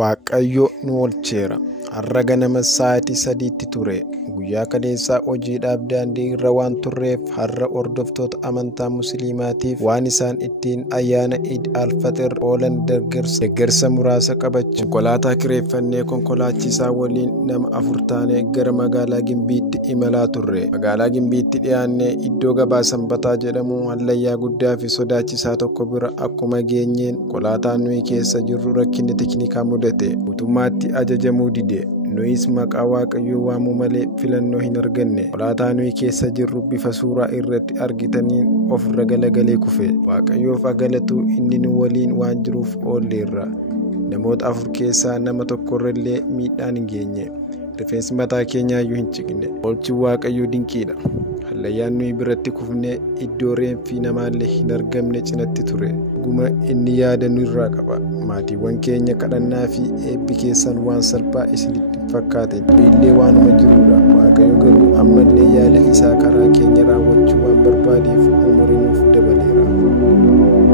Waaqayyo nu oolcheera. Har'a ganama sa'aatii 3tti ture. Guyyaa kaleessaa hojiidhaaf daandii irra waan turreef har'a hordoftoota amantaa musliimaatiif waan isaan ittiin ayyaana Eid al-Fixr oolan deeggarsa muraasa qabachuuf konkolaataa kireeffannee konkolaachisaa waliin nama 4 taanee gara magaalaa Gimbiitti imalaa turre. Magaalaa Gimbiitti dhiyaannee iddoo gabaa Sanbataa jedhamu hallayyaa guddaa fi sodaachisaa tokko bira akkuma geenyeen konkolaataa nuyi keessa jirru rakkinni teknikaa mudate. Mootummaatti ajajamuu dide. Nuyis maqaa Waaqayyoo waamuu malee filannoo hin arganne. Konkolaataa nuyi keessa jirru bifa suuraa irratti argitaniin ofirra galagalee kufe. Waaqayyoof haa galatu, inni nu waliin waan jiruuf oolleerra. Namoota 4 keessaa nama tokkorrallee miidhaan hin geenye. Rifeensi mataa keenyaayyuu hin ciqne. Oolchi Waaqayyoo dinqiidha. Hallayyaan nuyi biratti kufnee iddoo reenfi namaallee hin argamne cinatti ture. Dhuguma inni yaada nurraa qaba. Maatiiwwan keenya kadhannaa fi eebbi keessan waan salphaa isinitti fakkaateen illee waanuma jirudha. Waaqayyo garuu ammallee yaada isaa karaa keenya raawwachuu waan barbaadeef umurii nuuf dabaleera.